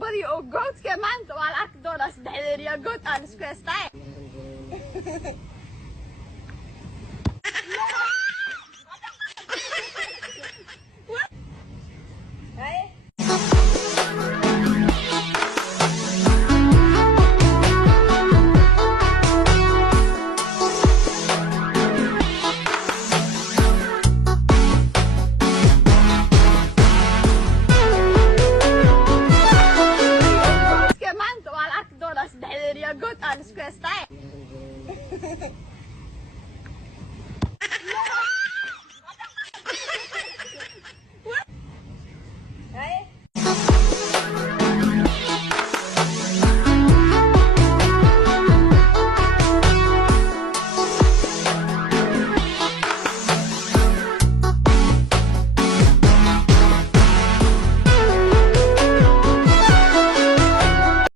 badiyo oo goodka maanta waa la arki doonaa saddexdeeriya good aan isku heestaa